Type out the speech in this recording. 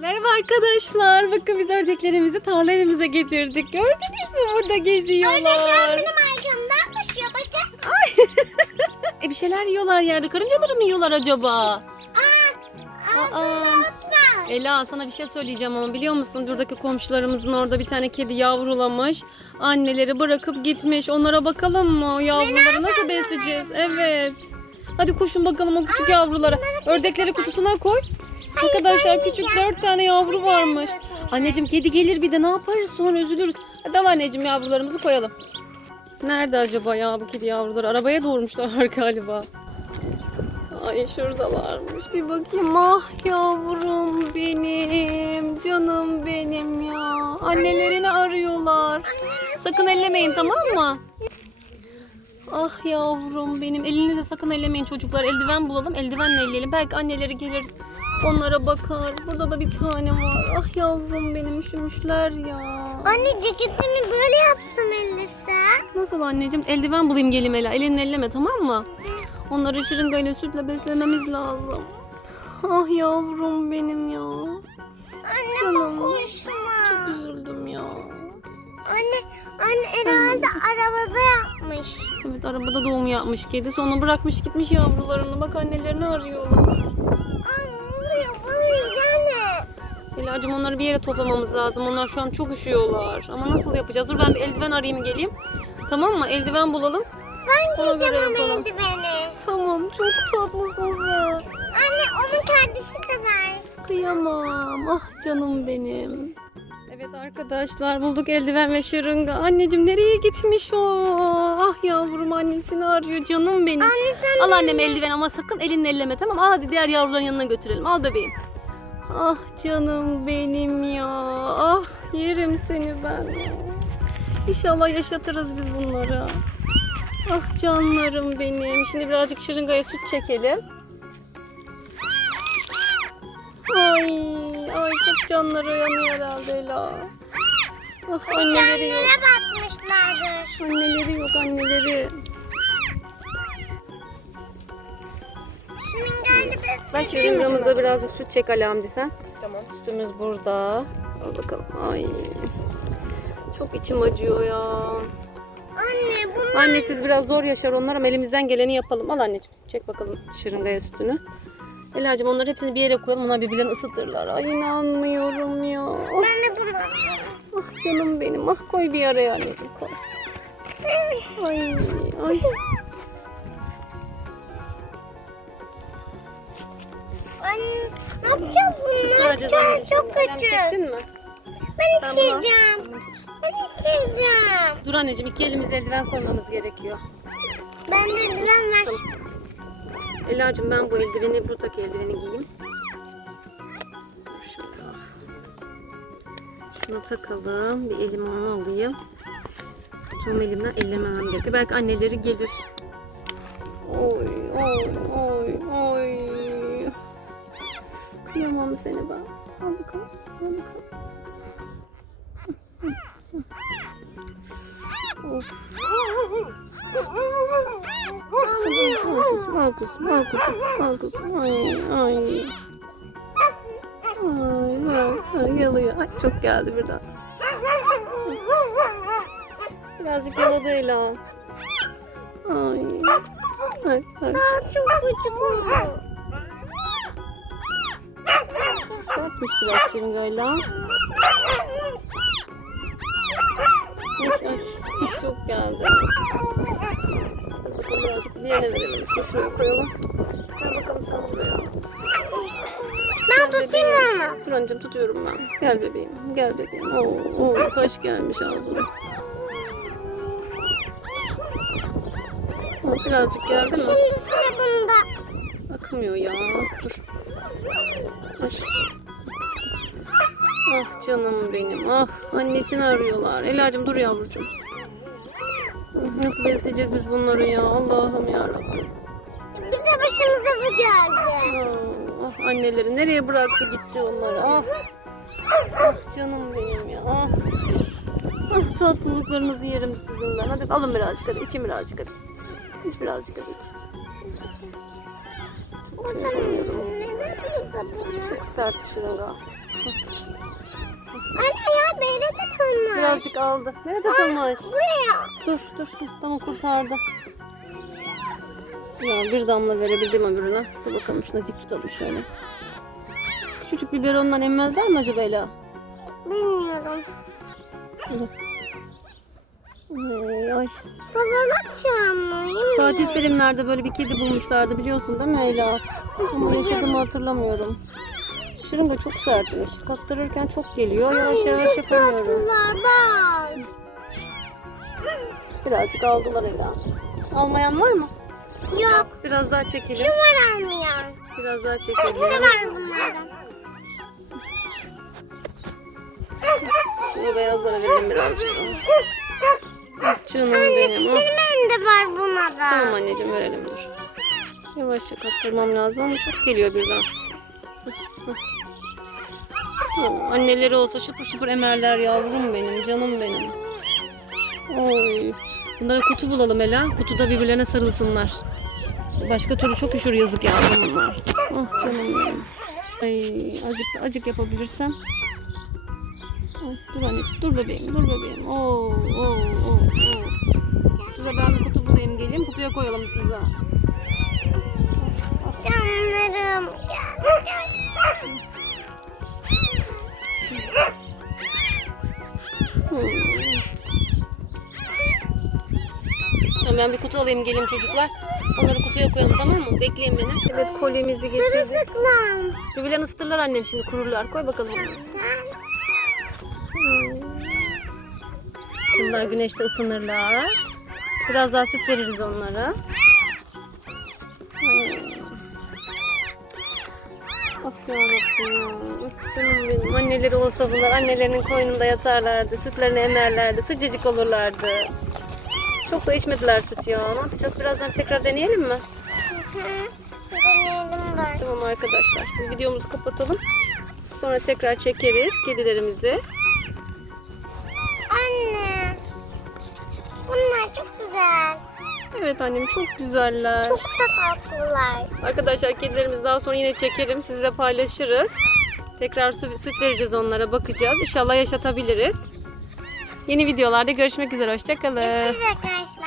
Merhaba arkadaşlar. Bakın biz ördeklerimizi tarla evimize getirdik. Gördünüz mü burada geziyorlar. Ördekler benim arkamdan koşuyor bakın. E bir şeyler yiyorlar yerde. Karıncaları mı yiyorlar acaba? Aa, Aa. Ela sana bir şey söyleyeceğim ama biliyor musun? Buradaki komşularımızın orada bir tane kedi yavrulamış. Anneleri bırakıp gitmiş. Onlara bakalım mı? O Yavruları nasıl besleyeceğiz? Evet. Hadi koşun bakalım o küçük yavrulara. Ördekleri kutusuna koy. Arkadaşlar küçük dört tane yavru varmış. Anneciğim kedi gelir bir de ne yaparız sonra üzülürüz. Hadi al anneciğim yavrularımızı koyalım. Nerede acaba ya bu kedi yavruları? Arabaya doğurmuşlar galiba. Ay şuradalarmış. Bir bakayım. Ah yavrum benim. Canım benim ya. Annelerini arıyorlar. Sakın ellemeyin tamam mı? Ah yavrum benim. Elinize sakın ellemeyin çocuklar. Eldiven bulalım. Eldivenle elleyelim. Belki anneleri gelir. Onlara bakar. Burada da bir tane var. Ah yavrum benim üşümüşler ya. Anne ceketimi böyle yapsam ellese. Nasıl anneciğim? Eldiven bulayım geleyim Ela. Elini elleme tamam mı? Onları şırıngayla sütle beslememiz lazım. Ah yavrum benim ya. Anne Canım. koşma. Çok üzüldüm ya. Anne, anne herhalde arabada yapmış. Evet arabada doğum yapmış kedi. Sonra bırakmış gitmiş yavrularını. Bak annelerini arıyorlar. Aa Elacığım onları bir yere toplamamız lazım. Onlar şu an çok üşüyorlar. Ama nasıl yapacağız? Dur ben bir eldiven arayayım geleyim. Tamam mı? Eldiven bulalım. Ben Ona göre giyeceğim ama yapalım. eldiveni. Tamam çok tatlısın sen. Anne onun kardeşi de var. Kıyamam. Ah canım benim. Evet arkadaşlar bulduk eldiven ve şırınga. Anneciğim nereye gitmiş o? Ah yavrum annesini arıyor canım benim. Anne sen Al annem eldiven ama sakın elinle elleme tamam? Al hadi diğer yavruların yanına götürelim. Al bebeğim. Ah canım benim ya. Ah yerim seni ben. İnşallah yaşatırız biz bunları. Ah canlarım benim. Şimdi birazcık şırıngaya süt çekelim. Ay, ay çok canları yanıyor herhalde Ela. Ah anneleri yok. Bakmışlardır. Anneleri yok anneleri. Ben şırıngamıza biraz da süt çek Ali Hamdi sen. Tamam. Sütümüz burada. Al bakalım. Ay. Çok içim acıyor ya. Anne bunu Anne siz biraz zor yaşar onlar ama elimizden geleni yapalım. Al anneciğim. Çek bakalım şırıngaya sütünü. Elacığım onları hepsini bir yere koyalım. Onlar birbirlerini ısıtırlar. Ay inanmıyorum ya. Ben de bunu ah canım benim. Ah koy bir araya anneciğim koy. Ay ay. Anneciğim. Çok çektin mi? Ben al. içeceğim. Ben içeceğim. Dur anneciğim iki elimizde eldiven koymamız gerekiyor. Ben de eldiven ver. Ela'cığım ben bu eldiveni, buradaki eldiveni giyeyim. Şimdi. Şunu takalım. Bir elime onu alayım. Tuttuğum elimden ellememem gerekiyor. Belki anneleri gelir. Oy oy oy oy. Kıyamam seni ben. Al bakalım. Al bakalım. Of. Al kızım, al kızım. Ay, ay. Ay, bak, yalıyor. Ay, çok geldi birden. Birazcık yaladı Ela. Ay. Bak, bak. Aa, çok küçük oldu. Yapmış biraz şırıngayla. Ay, ay, çok geldi. Bakalım birazcık diğerine verelim. Şunu şuraya koyalım. Gel bakalım sen buraya. Ben tutayım onu. Dur anneciğim tutuyorum ben. Gel bebeğim. Gel bebeğim. Oo, oo taş gelmiş ağzıma. Oo, Birazcık geldi mi? Şimdi sıra bunda. Akmıyor ya. Dur. Ay. Ah canım benim. Ah annesini arıyorlar. Elacığım dur yavrucuğum. Nasıl besleyeceğiz biz bunları ya? Allah'ım yarabbim. Bir de başımıza bu geldi. Ah, ah anneleri nereye bıraktı gitti onları. Ah. Ah canım benim ya. Ah. Ah tatlılıklarınızı yerim sizinden. Hadi alın birazcık hadi. için birazcık hadi. İç birazcık hadi iç. Bunu. Çok sert şırınga. Anne ya beyne takılmış. Birazcık aldı. Nereye takılmış? Buraya. Dur dur. Tamam kurtardı. Ya bir damla verebildim öbürüne. Dur bakalım şuna dik tutalım şöyle. Küçücük biberondan emmezler mi acaba Ela? Bilmiyorum. Ay, ay. Fatih Selimler'de böyle bir kedi bulmuşlardı biliyorsun değil mi Ela? Ama yaşadığımı hatırlamıyorum. Şırınga çok sertmiş. Kattırırken çok geliyor. Yavaş yavaş yapamıyorum. Birazcık aldılar Ela. Almayan var mı? Yok. Biraz daha çekelim. Şu var almayan. Biraz daha çekelim. var bunlardan. Şimdi beyazlara verelim birazcık. Ah, Canım benim. Ah. Benim elimde var buna da. Tamam anneciğim verelim dur. Yavaşça kattırmam lazım ama çok geliyor birden. Oh, anneleri olsa şıpır şıpır emerler yavrum benim, canım benim. Oy. Bunlara kutu bulalım Ela. Kutuda birbirlerine sarılsınlar. Başka türlü çok üşür yazık yavrum bunlar. Oh canım benim. Ay, acık acık yapabilirsem. Dur anneciğim, dur bebeğim, dur bebeğim. Oo, oo, oo, oo. Size ben bir kutu bulayım geleyim. Kutuya koyalım size. Canlarım. Gel, gel. Tamam ben bir kutu alayım geleyim çocuklar. Onları kutuya koyalım tamam mı? Bekleyin beni. Evet kolyemizi getirdik. Sırılsıklam. Birbirlerini ısıtırlar annem şimdi kururlar. Koy bakalım. Sen. Bunlar güneşte ısınırlar. Biraz daha süt veririz onlara. Of yarabbim Canım benim. Anneleri olsa bunlar annelerinin koynunda yatarlardı. Sütlerini emerlerdi. Sıcacık olurlardı. Çok da içmediler süt ya. Ne yapacağız? Birazdan tekrar deneyelim mi? Deneyelim bak. Tamam arkadaşlar. Biz videomuzu kapatalım. Sonra tekrar çekeriz kedilerimizi. Anne. Bunlar çok güzel. Evet annem çok güzeller. Çok da tatlılar. Arkadaşlar kedilerimizi daha sonra yine çekerim. Sizle paylaşırız. Tekrar su- süt vereceğiz onlara. Bakacağız. İnşallah yaşatabiliriz. Yeni videolarda görüşmek üzere. Hoşçakalın. Görüşürüz arkadaşlar.